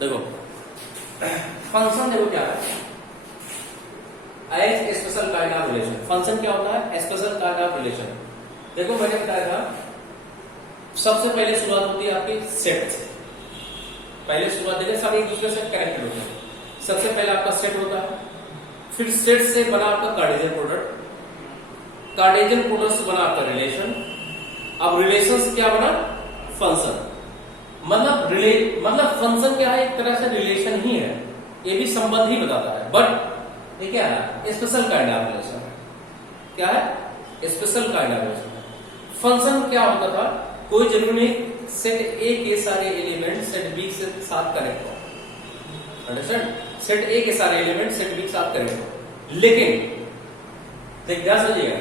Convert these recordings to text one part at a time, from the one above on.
देखो फंक्शन देखो क्या है, as special kind of relation. Function क्या होता है? Special kind of relation. देखो मैंने बताया था सबसे पहले शुरुआत होती है आपकी सेट से। पहले शुरुआत देखिए सब एक दूसरे से कनेक्टेड होते हैं। सबसे पहले आपका सेट होता है, फिर सेट से बना आपका कार्टेशियन प्रोडक्ट, कार्टेशियन प्रोडक्ट से बना आपका रिलेशन, अब रिलेशन से क्या बना? फंक्शन। मतलब फंक्शन क्या है? एक तरह से रिलेशन ही है, ये भी संबंध ही बताता है, बट ये क्या है? स्पेशल काइंड ऑफ रिलेशन है। क्या है? Special kind of relation. Function क्या होता था? कोई जरूरी नहीं सेट ए के सारे एलिमेंट सेट बी के साथ कनेक्ट हो, अंडरस्टैंड? सेट ए के सारे एलिमेंट सेट बी के साथ कनेक्ट हो, लेकिन ध्यान समझिएगा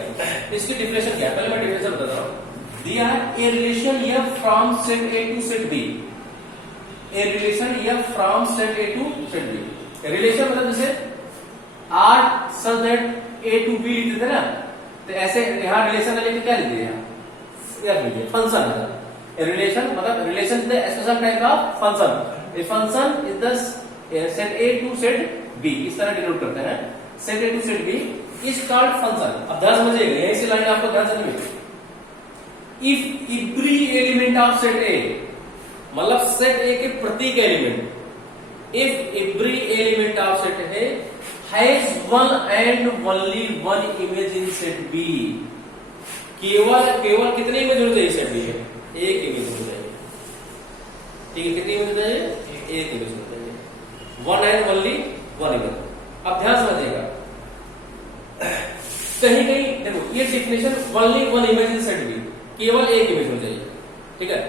इसकी डिफिनेशन क्या है। पहले मैं डिफिनेशन बताता हूं। दिया है a relation F from set A to set B. A relation F from set A to set B. Relation मतलब जैसे R such that A to B लिखते थे ना, तो ऐसे यहां रिलेशन लेके क्या लिख दिया? फंक्शन है। रिलेशन मतलब relation is the special type of function. A function is the set A to set B, इस तरह डिनोट करते हैं। Set A to set B is called function. अब ध्यान समझिएगा, यही से लाइन आपको ध्यान से समझिए। If every element of set A, मतलब सेट ए के प्रत्येक element, if every element of set A has one and only one image in set B. केवल कितने इमेज होने चाहिए सेट बी है? एक इमेज होनी चाहिए। ठीक है, कितनी इमेज चाहिए? एक इमेज होनी चाहिए। One and only one image. अब ध्यान समझिएगा, कहीं कहीं देखो ये definition only one image in set B, केवल एक इमेज होनी चाहिए। ठीक है,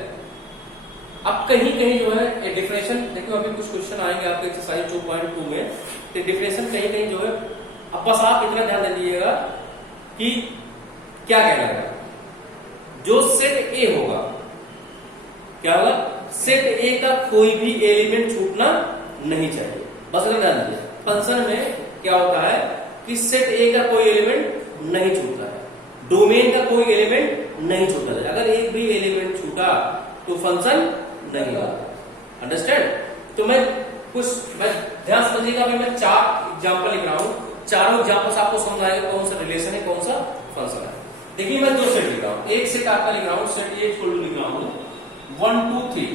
अब कहीं कहीं जो है ये डेफिनेशन देखो, अभी कुछ क्वेश्चन आएंगे आपके एक्सरसाइज 2.2 में, तो डेफिनेशन कहीं कहीं जो है, अब बस आप इतना ध्यान दे दीजिएगा कि क्या कहना है। जो सेट ए होगा, क्या होगा? सेट ए का कोई भी एलिमेंट छूटना नहीं चाहिए। बस इतना ध्यान दीजिए। फंक्शन में क्या होता है कि सेट ए का कोई एलिमेंट नहीं छूटता है, डोमेन का कोई एलिमेंट नहीं छूटता है। अगर एक भी एलिमेंट छूटा तो फंक्शन नहीं होगा, अंडरस्टैंड? तो मैं ध्यान समझिएगा, मैं 4 एग्जाम्पल लिख रहा हूं। चारों एग्जाम्पल्स आपको समझ आएगा कौन सा रिलेशन है, कौन सा फंक्शन है। देखिए मैं 2 सेट लिख रहा हूं। एक सेट आपका लिख रहा हूं, सेट ए लिख रहा हूं 1 2 3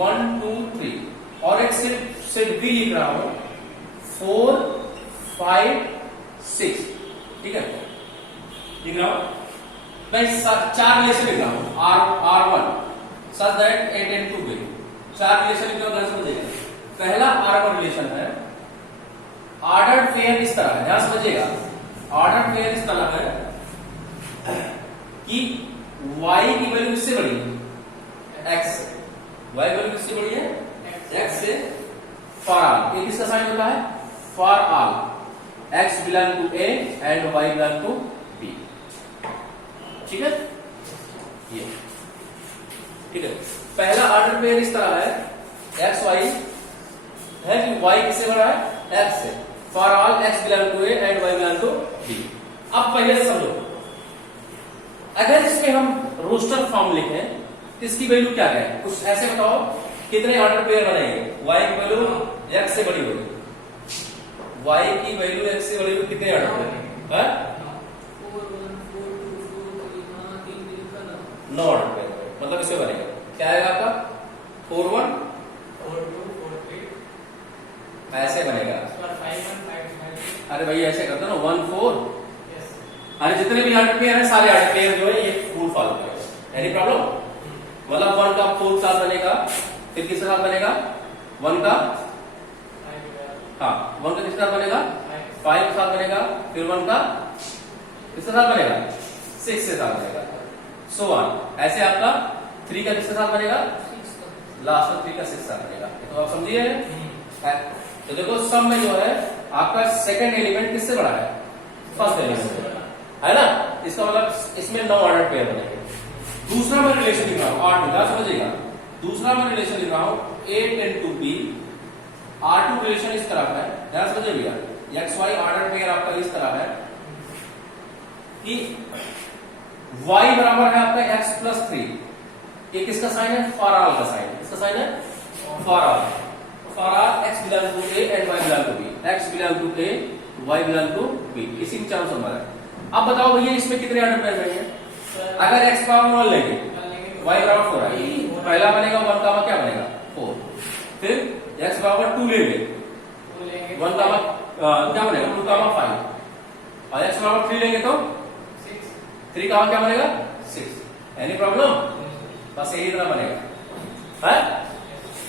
1 2 3, और एक सेट बी लिख रहा हूं 4 5 6। ठीक है, लिख रहा हूं मैं 4 रिलेशन लिख रहा हूं। R1 such that A tend to B. 4 relation लिख रहा हूं, समझिएगा। पहला R1 रिलेशन है, ऑर्डर्ड पेयर इस तरह है, ध्यान समझिएगा। ऑर्डर्ड पेयर इस तरह है कि y की वैल्यू किससे बड़ी है? x से। y की वैल्यू किससे बड़ी है? x से। फॉर ऑल, ये किसका साइन होता है? For all x belong to a and y belong to b। ठीक है, ये ठीक है। पहला ऑर्डर पेयर इस तरह है, x y है कि y किससे बड़ा है? x से। For all x belong to a and y belong to b। अब पहले से समझो, अगर इसमें हम रोस्टर फॉर्म लिखें तो इसकी वैल्यू क्या है? कुछ ऐसे बताओ, कितने ऑर्डर पेयर बनेंगे? y की वैल्यू x से बड़ी होगी, y की वैल्यू x से बड़ी होगी, कितने ऑर्डर पेयर है? 9 ऑर्डर पेयर, मतलब इसमें बनेगा क्या आएगा आपका? 4 1 4 2 4 3, ऐसे बनेगा। अरे भाई ऐसे करते ना 1 4। अरे जितने भी ऑर्डर पेयर है सारे ऑर्डर पेयर जो है ये रूल फॉलो करेगा। Any problem? मतलब 1 का 4 साथ बनेगा, फिर किसके साथ बनेगा? 1 का 1 का किसके साथ बनेगा? 5 के साथ बनेगा, फिर 1 का किसके साथ बनेगा? 6 के साथ बनेगा, सो ऑन। ऐसे आपका 3 का किसके साथ बनेगा? लास्ट में 3 का 6 के साथ बनेगा। तो आप समझिए। तो देखो सब में जो है आपका सेकंड एलिमेंट किससे बड़ा है? फर्स्ट एलिमेंट है ना। इसका मतलब इसमें 9 ऑर्डर पेयर बनेंगे। दूसरा मैं रिलेशन लिख रहा हूं, R2, समझिएगा। दूसरा मैं रिलेशन लिख रहा हूं A tend to B। R2 relation इस तरह है, ध्यान समझिए भैया। XY ऑर्डर पेयर आपका इस तरह है कि y बराबर है आपका x प्लस 3। ये किसका साइन है? फॉर ऑल का साइन। किसका साइन है? For all. For R X belong to A and Y belong to B, X belong to A Y belong to B, इसी में चांस हमारा है। अब बताओ भैया इसमें कितने ऑर्डर पेयर बनेंगे? अगर एक्स पावर 1 लेंगे वाई बराबर 4 आएगी, पहला बनेगा 1 का क्या बनेगा 4, फिर एक्स बराबर 2 लेंगे 1 का क्या बनेगा 2 का 5, और एक्स बराबर 3 लेंगे तो 3 का क्या बनेगा 6। Any problem? बस यही तरह बनेगा है।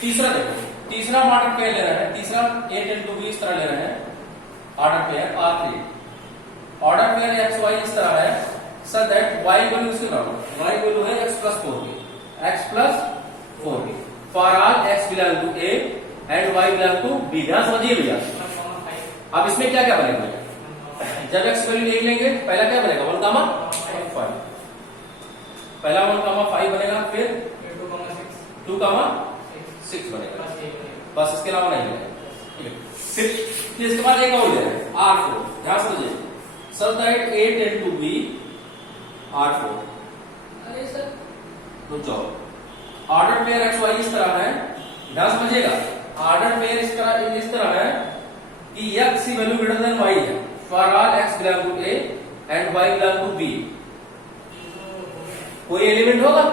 तीसरा देखो, तीसरा ऑर्डर पेयर ले रहे हैं, तीसरा ए टेन टू बी इस तरह ले रहे हैं order pair R3, order pair X Y इस तरह है सो दैट y वैल्यू इसके बराबर, y वैल्यू है x plus 4b, x plus 4b for R x belong to a and y belong to b। ध्यान समझिए भैया, अब इसमें क्या क्या बनेगा? जब x वैल्यू 1 लेंगे पहला क्या बनेगा 1 कामा 5, पहला 1 कामा 5 बनेगा, फिर 2 कामा 6 बनेगा, बस इसके अलावा नहीं बनेगा। फिर इसके बाद एक और ले रहे हैं R4, ध्यान समझिए so that A tend to be R4। अरे सर तो जाओ ऑर्डर पेयर एक्स वाई इस तरह है, ध्यान समझिएगा, ऑर्डर पेयर इस तरह है कि x की वैल्यू ग्रेटर देन y है for all x belong to A and y belong to B। कोई एलिमेंट होगा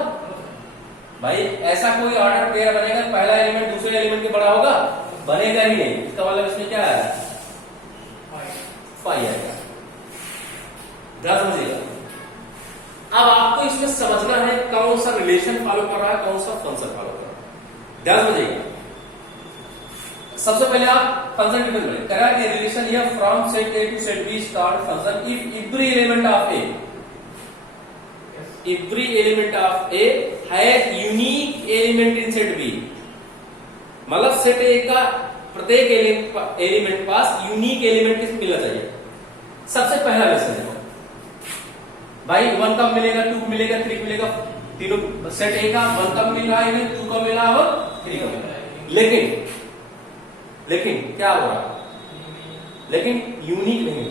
भाई, ऐसा कोई ऑर्डर पेयर बनेगा पहला एलिमेंट दूसरे एलिमेंट के बड़ा होगा? बनेगा ही नहीं। इसका मतलब इसमें क्या है 5 आएगा, ध्यान समझिएगा। अब आपको इसमें समझना है कौन सा रिलेशन फॉलो कर रहा है, कौन सा फंक्शन फॉलो कर रहा है, ध्यान समझिएगा। सबसे पहले आप फंक्शन डिफाइन करें, करा कि रिलेशन यह from set A to set B star function if every element of A, every element of A has unique element in set B. मतलब सेट ए का प्रत्येक एलिमेंट पास यूनिक एलिमेंट किस मिलना चाहिए। सबसे पहला रिलेशन देखो भाई, 1 कब मिलेगा 2 मिलेगा 3 मिलेगा, तीनों सेट ए का 1 कब मिल रहा है 2 कब मिला और 3 कब मिल रहा है। लेकिन क्या हो रहा है, लेकिन यूनिक नहीं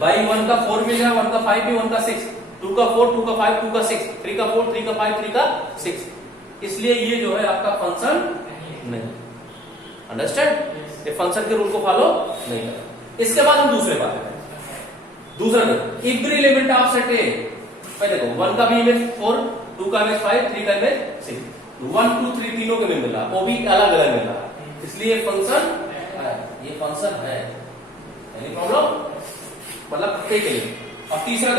भाई। 1 का 4 मिल रहा है, 1 का 5 भी, 1 का 6, 2 का 4, 2 का 5, 2 का 6, 3 का 4, 3 का 5, 3 का 6। इसलिए ये जो है आपका फंक्शन नहीं, अंडरस्टैंड, ये फंक्शन के रूल को फॉलो नहीं कर। इसके बाद हम दूसरे बात करें, दूसरा देखो एवरी एलिमेंट ऑफ सेट ए, पहले देखो 1 का भी इमेज 4, 2 का इमेज 5, 3 का इमेज 6, 1 2 3 तीनों के में मिला, वो भी अलग अलग मिला, इसलिए फंक्शन है, ये फंक्शन है। Any problem? मतलब प्रत्येक के लिए। और तीसरे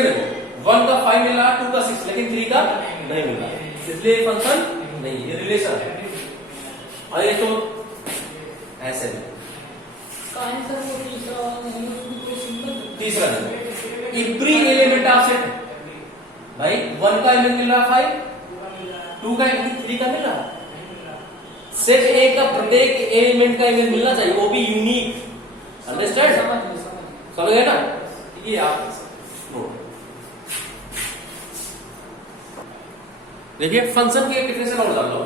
देखो 1 का 5 मिला, 2 का 6, लेकिन 3 का नहीं मिला, इसलिए फंक्शन नहीं, ये रिलेशन है। और ये तो ऐसे भी तीसरा देखो एवरी एलिमेंट ऑफ सेट, भाई 1 का इमेज मिल रहा 5, 2 का 3 का मिल रहा, सेट ए का प्रत्येक एलिमेंट का इमेज मिलना चाहिए, वो भी यूनिक, अंडरस्टैंड, समझ गए ना। ये आप देखिए फंक्शन की डेफिनेशन और जान लो,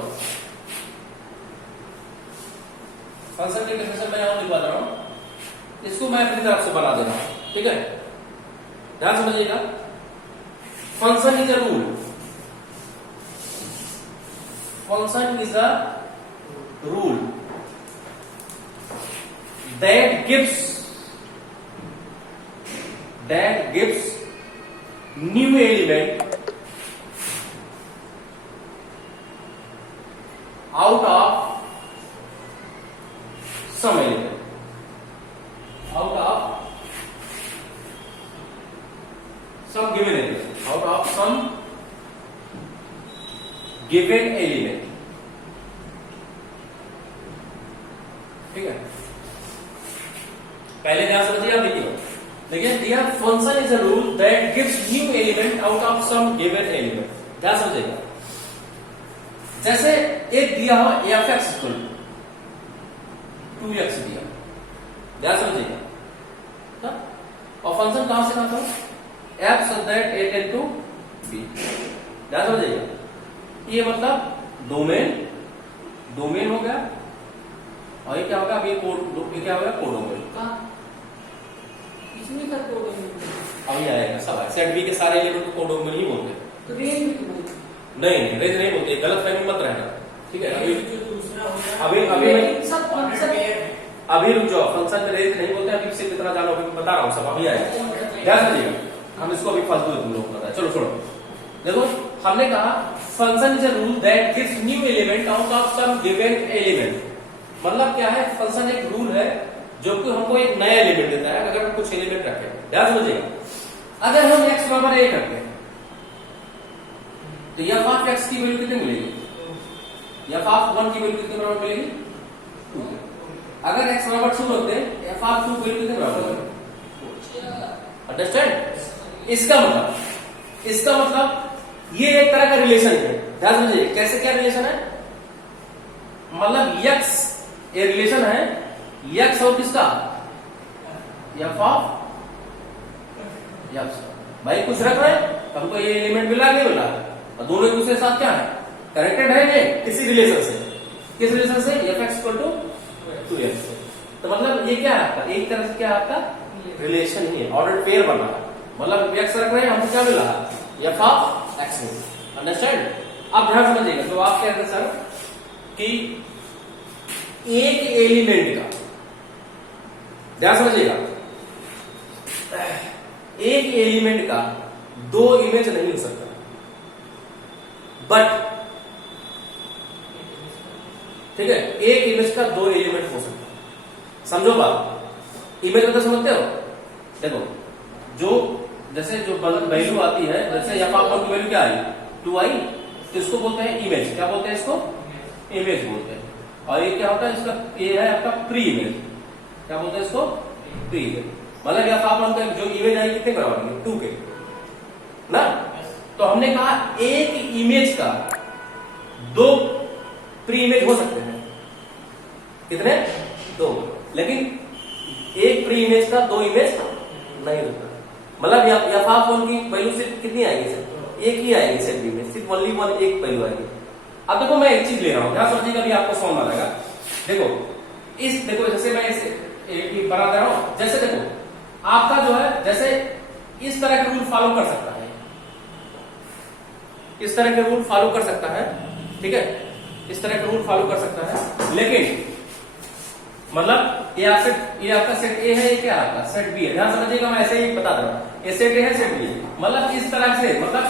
फंक्शन की डेफिनेशन मैं और लिखवा रहा हूं, इसको मैं अपनी तरफ से बना दे रहा हूं, ठीक है, ध्यान समझिएगा। Function is a rule, function is a rule that gives new element out of some element, out of some given element, out of some given element, ठीक है। पहले ध्यान समझिए, आप देखिए दिया function is a rule that gives new element out of some given element. ध्यान समझिएगा, जैसे एक दिया हो f(x) 2x दिया, ध्यान समझिएगा ना, और फंक्शन कहां से आता है f so that a tend to b, ध्यान समझिएगा। ये मतलब डोमेन हो गया, और ये क्या होगा, अभी ये क्या होगा कोडोमेन, इसमें क्या कोडोमेन अभी आएगा सब है। सेट बी के सारे एलिमेंट को कोडोमेन ही बोलते हैं, तो रेंज नहीं रेंज नहीं बोलते, गलत फहमी मत रहना, ठीक है। अभी सब फंक्शन अभी रुक जाओ, फंक्शन में रेंज नहीं बोलते, अभी सिर्फ इतना जानो, अभी बता रहा हूँ सब अभी आएगा, ध्यान दीजिएगा, हम इसको अभी फालतू है तुम लोग पता है। चलो छोड़ो, देखो हमने कहा function is a rule that gives new element out of some given element. मतलब क्या है, फंक्शन एक रूल है जो कि हमको एक नया एलिमेंट देता है अगर हम कुछ एलिमेंट रखें। ध्यान समझिएगा, अगर हम x बराबर 1 रखते हैं तो f ऑफ x की वैल्यू कितनी मिलेगी, f ऑफ 1 की वैल्यू कितने बराबर मिलेगी, 2। अगर x बराबर 2 रखते हैं f ऑफ 2 की वैल्यू कितने बराबर मिलेगी, अंडरस्टैंड। इसका मतलब ये एक तरह का रिलेशन है, ध्यान समझिए। कैसे, क्या रिलेशन है, मतलब x ये रिलेशन है x और किसका, f ऑफ x। भाई कुछ रख रहे हैं, हमको ये एलिमेंट मिला नहीं मिला, और दोनों एक दूसरे के साथ क्या है, कनेक्टेड है ये किसी रिलेशन से। किस रिलेशन से, fx इक्वल टू 2x। तो मतलब ये क्या है आपका, एक तरह से क्या है आपका रिलेशन ही है, ऑर्डर पेयर बन रहा है। मतलब x रख रहे हैं, हमको क्या मिला, f ऑफ x में, अंडरस्टैंड। अब ध्यान समझिएगा, तो आप कहते हैं सर कि एक एलिमेंट का, ध्यान समझिएगा, एक एलिमेंट का दो इमेज नहीं हो सकता, बट ठीक है, एक इमेज का दो एलिमेंट हो सकता है। समझो बात, इमेज मतलब समझते हो, देखो जो जैसे जो वैल्यू आती है, जैसे यहाँ पर की वैल्यू क्या आई, 2 आई, तो इसको बोलते हैं इमेज। क्या बोलते हैं इसको, इमेज बोलते हैं। और ये क्या होता है, इसका ये है आपका प्री इमेज। क्या बोलते हैं इसको, प्री इमेज। मतलब यहाँ पर जो इमेज आई कितने बराबर है, 2 के ना। तो हमने कहा एक इमेज का दो प्री इमेज हो सकते हैं, कितने, 2। लेकिन एक प्री इमेज का दो इमेज नहीं होता। मतलब f ऑफ 1 की वैल्यू सिर्फ कितनी आएगी, सर एक ही आएगी, सेट बी में सिर्फ ओनली 1 एक वैल्यू आएगी। अब देखो मैं एक चीज ले रहा हूं, ध्यान समझिएगा, अभी आपको समझ आ जाएगा। देखो जैसे मैं इसे एक बना दे रहा हूं, जैसे देखो आपका जो है, जैसे इस तरह के रूल फॉलो कर सकता है, इस तरह के रूल फॉलो कर सकता है, ठीक है, इस तरह के रूल फॉलो कर सकता है। लेकिन मतलब ये आपका सेट ए है, ये क्या है आपका सेट बी है। ध्यान समझिएगा, मैं ऐसे ही बता रहा हूं, ये सेट ए है, सेट बी है। मतलब इस तरह से, मतलब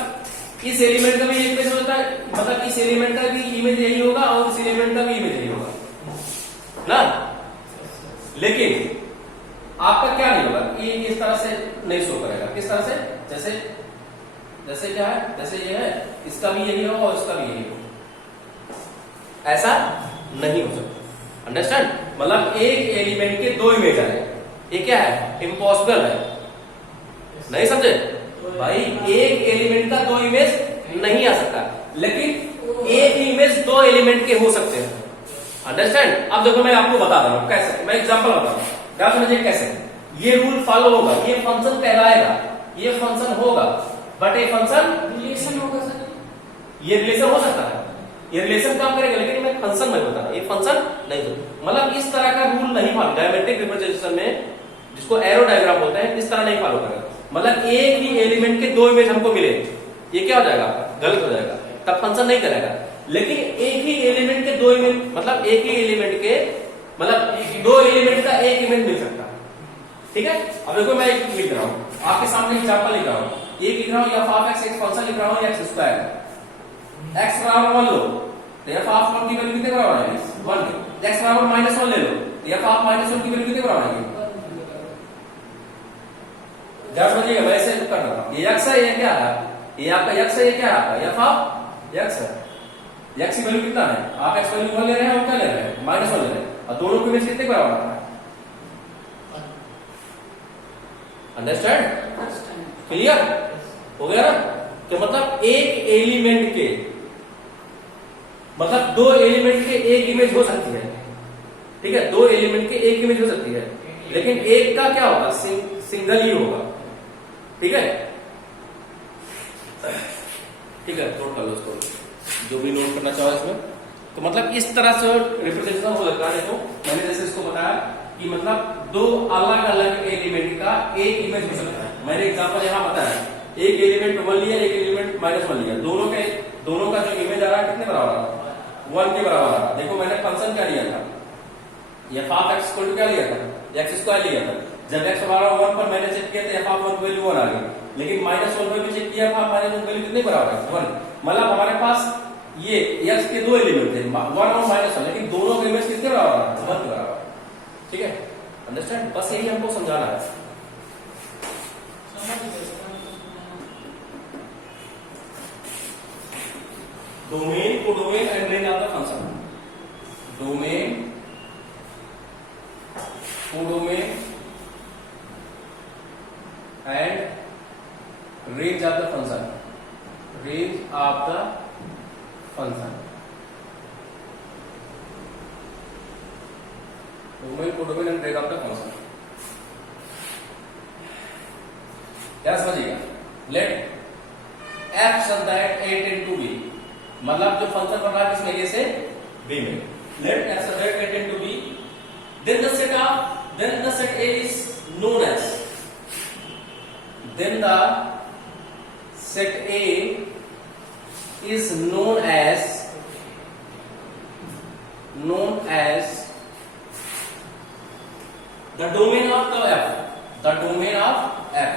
इस एलिमेंट का भी एक इमेज होता है, मतलब इस एलिमेंट का भी इमेज यही होगा और इस एलिमेंट का भी इमेज यही होगा ना। लेकिन आपका क्या नहीं होगा, ये इस तरह से नहीं शो करेगा। किस तरह से, जैसे क्या है, जैसे ये है, इसका भी यही होगा और इसका भी यही होगा, ऐसा नहीं हो सकता, अंडरस्टैंड। मतलब एक एलिमेंट के दो इमेज आए, ये क्या है, इम्पॉसिबल है, नहीं समझे भाई। एक एलिमेंट का दो इमेज नहीं आ सकता, लेकिन एक इमेज दो एलिमेंट के हो सकते हैं, अंडरस्टैंड। अब देखो मैं आपको बता रहा हूं कैसे, मैं एग्जांपल बता रहा हूं, ध्यान समझिए कैसे ये रूल फॉलो होगा। ये फंक्शन कहलाएगा, ये फंक्शन होगा, बट ये फंक्शन रिलेशन होगा सर, ये रिलेशन हो सकता है, ये रिलेशन काम करेगा, लेकिन मैं फंक्शन नहीं बता रहा, ये फंक्शन नहीं होगा। मतलब इस तरह का रूल नहीं फॉलो, डायमेट्रिक रिप्रेजेंटेशन में जिसको एरो डायग्राम बोलते हैं, इस तरह नहीं फॉलो करेगा। मतलब एक ही एलिमेंट के दो इमेज हमको मिले, ये क्या हो जाएगा, गलत हो जाएगा, तब फंक्शन नहीं करेगा। लेकिन एक ही एलिमेंट के दो इमेज, मतलब एक ही एलिमेंट के, मतलब दो एलिमेंट का एक इमेज मिल सकता है, ठीक है। अब देखो मैं एक लिख रहा हूं, आपके सामने एग्जांपल लिख रहा हूं, एक लिख रहा हूं f ऑफ x, एक फंक्शन लिख रहा हूं x स्क्वायर, x बराबर 1 लो तो f ऑफ 1 की वैल्यू कितने बराबर आएगी, 1। x बराबर -1 ले लो तो f ऑफ -1 की वैल्यू कितने बराबर आएगी, ध्यान समझिएगा, मैं ऐसे कर रहा हूं। ये x है, ये क्या है, ये आपका x है, ये क्या है आपका f ऑफ x है। x की वैल्यू कितना है, आप x वैल्यू 1 ले रहे हैं और क्या ले रहे हैं, -1 ले रहे हैं, और दोनों की इमेज कितने बराबर आ रहा है, अंडरस्टैंड, क्लियर हो गया ना। कि मतलब एक एलिमेंट के, मतलब दो एलिमेंट के एक इमेज हो सकती है, ठीक है, दो एलिमेंट के एक इमेज हो सकती है, लेकिन एक का क्या होगा, सिंगल ही होगा, ठीक है। ठीक है, नोट कर लो उसको, जो भी नोट करना चाहो इसमें। तो मतलब इस तरह से रिप्रेजेंटेशन हो सकता है। देखो मैंने जैसे इसको बताया कि मतलब दो अलग अलग एलिमेंट का एक इमेज हो सकता है। मैंने एग्जांपल यहां बताया, एक एलिमेंट 1 लिया, एक एलिमेंट -1 लिया, दोनों का जो इमेज आ रहा है कितने बराबर आ रहा है, 1 के बराबर आ रहा। देखो मैंने फंक्शन क्या लिया था, F of X equal to क्या लिया था, एक्स स्क्वायर लिया था। जब एक्स बराबर 1 पर मैंने चेक किया तो एफ ऑफ 1 की वैल्यू 1 आ गई, लेकिन -1 पर भी चेक किया था, माइनस 1 की वैल्यू कितने बराबर है, 1। मतलब हमारे पास ये एक्स के दो एलिमेंट थे, 1 और -1, लेकिन दोनों के इमेज कितने बराबर है, 1 के बराबर। ठीक है, अंडरस्टैंड? बस यही हमको समझाना है। समझ गए sir. Domain, codomain and range of the function. Domain, codomain and range of the function. Range of the function. Domain, codomain and range of the function. क्या समझिएगा? Let f such that a tend to b, मतलब जो function बन रहा है किस में, a से b में। Let f such that a tend to b, then the set a is known as, then the set a is known as the domain of the f, the domain of f,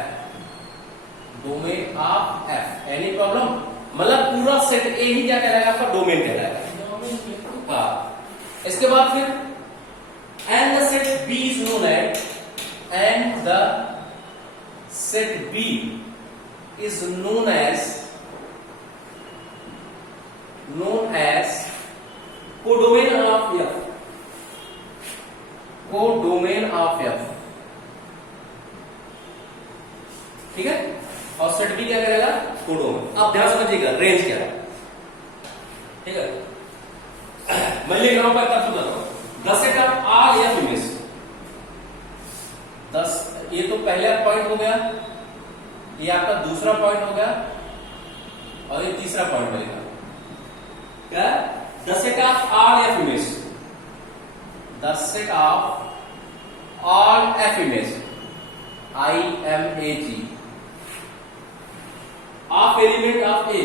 domain of f। Any problem? मतलब पूरा set ए ही क्या कहलाएगा, आपका domain कहलाएगा। हाँ, इसके बाद फिर and the set B is known as, and the set B is known as codomain of F, codomain of F. ठीक है, और सेट बी क्या करेगा, कोडोमेन। आप ध्यान समझिएगा रेंज क्या है। ठीक है, मैं लिख रहा हूं, मैं तब सुना the set of R F image. 10, ये तो पहला पॉइंट हो गया, ये आपका दूसरा पॉइंट हो गया, और ये तीसरा पॉइंट बनेगा क्या, the set of R F image, the set of R F image, IMAG, of element of A,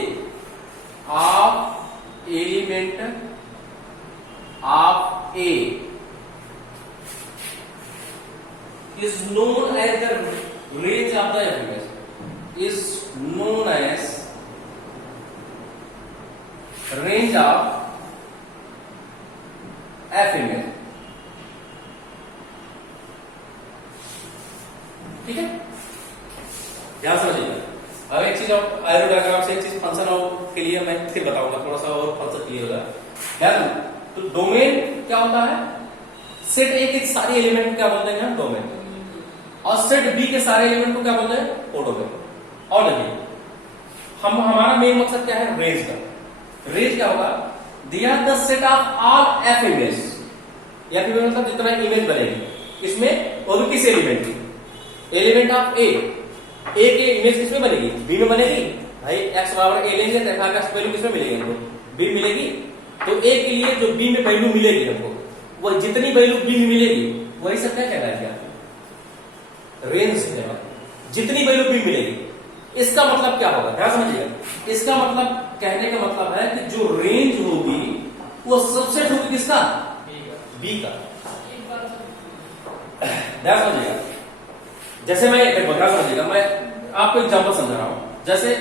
of element of A is known as the range of the F image, is known as range of F image। ठीक है, ध्यान समझिएगा। अब एक चीज और एरोडायग्राम से, एक चीज फंक्शन के लिए मैं फिर बताऊंगा, थोड़ा सा और फंक्शन क्लियर होगा। ध्यान, तो डोमेन क्या होता है, सेट ए के सारे एलिमेंट को क्या बोलते हैं, डोमेन, और सेट बी के सारे एलिमेंट को क्या बोलते हैं, कोडोमेन। और देखिए हमारा मेन मकसद क्या है, रेंज का। रेंज क्या होगा, दिया the set of all F image, F image मतलब जितना इमेज बनेगी इसमें, और भी किस एलिमेंट की, एलिमेंट ऑफ ए के इमेज किसमें बनेगी, बी में बनेगी। भाई एक्स बराबर ए लेंगे तो एफ एक्स वैल्यू किसमें मिलेगी हमको, बी मिलेगी। तो ए के लिए जो बी में वैल्यू मिलेगी हमको, वो जितनी वैल्यू बी में मिलेगी वही सब क्या कहलाएगा, रेंज कहलाएगा, जितनी वैल्यू बी मिलेगी। इसका मतलब क्या होगा, ध्यान समझिएगा, इसका मतलब कहने का मतलब है कि जो रेंज होगी वो सबसेट होगी किसका, बी का। ध्यान समझिएगा, जैसे मैं ध्यान समझिएगा, मैं आपको एग्जांपल समझा रहा हूं। जैसे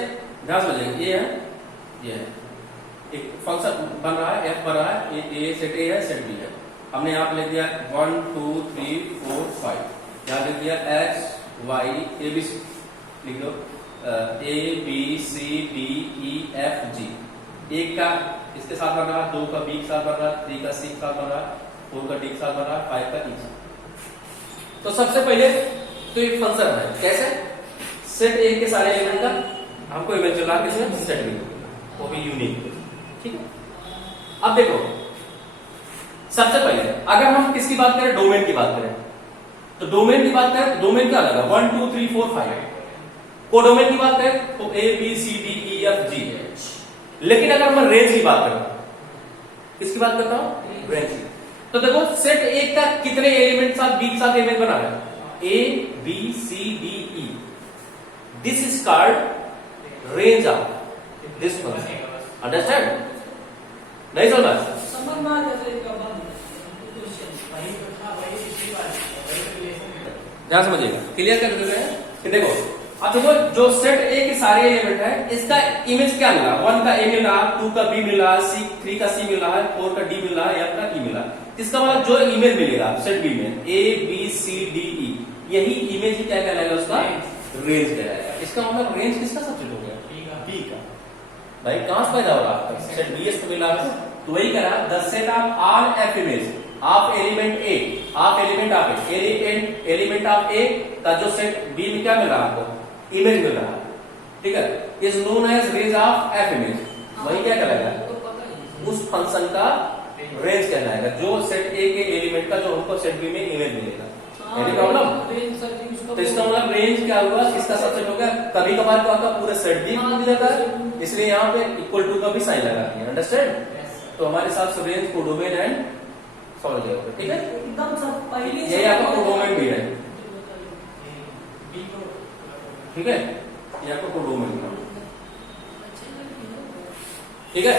ध्यान समझिएगा, ये है एक फंक्शन बन रहा है, एफ बन रहा है, ए सेट ए है, सेट बी है। हमने यहाँ पे लिख दिया 1 2 3 4 5, यहाँ लिख दिया X Y A B C, लिख दो A B C D E F G. एक का इसके साथ बन रहा है, 2 का बी के साथ बन रहा है, 3 का सी के साथ बन रहा है, 4 का डी के साथ बन रहा है, 5 का ई के साथ। तो सबसे पहले तो एक फंक्शन है, कैसे, सेट ए के सारे एलिमेंट का हमको इमेज चला के इसमें सेट बी, वो भी यूनिक। ठीक है, अब देखो सबसे पहले अगर हम किसकी बात करें, डोमेन की बात करें, तो डोमेन की बात करें, डोमेन क्या लगा 1 2 3 4 5। कोडोमेन की बात करें तो A B C D E F G. लेकिन अगर मैं रेंज की बात करूं, किसकी बात करता हूं, रेंज की, तो देखो सेट ए का कितने एलिमेंट साथ बी के साथ इमेज बना है, A B C D E. This is called range of this function. Understand? नहीं समझ? समझ में आ जाता है इसका बात क्वेश्चन वही तो था, वही पिछली बार वही रिलेशन है। ध्यान समझिएगा, क्लियर कर देते हैं कि देखो अब देखो जो सेट ए के सारे एलिमेंट है इसका इमेज क्या मिला, 1 का ए मिला, 2 का बी मिला, 3 का सी मिला है, 4 का डी मिला, F का ई मिला। इसका मतलब जो इमेज मिलेगा सेट बी में ए बी सी डी ई, यही इमेज ही क्या कहलाएगा उसका रेंज कहलाएगा। इसका मतलब रेंज किसका सब्जेक्ट हो गया, बी का। भाई कहां से पैदा हो रहा है, सेट बी एस को मिला है तो वही करा the set of R F image of element A of element of element of A का जो सेट बी में क्या मिल रहा है आपको, इमेज मिल रहा है, ठीक है, is known as range of f image. वही क्या कहलाएगा, तो पता ही उस फंक्शन का रेंज कहलाएगा जो सेट ए के एलिमेंट का जो हमको सेट बी में इमेज मिलेगा। Any problem? रेंज सर जी उसका तो इसका मतलब रेंज क्या हुआ, किसका सबसेट हो गया। कभी कभार क्या होता है पूरा सेट बी मिल जाता है, इसलिए यहाँ पे इक्वल टू का भी साइन लगा दिया, अंडरस्टैंड। तो हमारे साथ से रेंज कोडोमेन एंड समझ गए, ठीक है, एकदम सब पहले यही आपका कोडोमेन भी है, ठीक है, ये आपका कोडोमेन, ठीक है।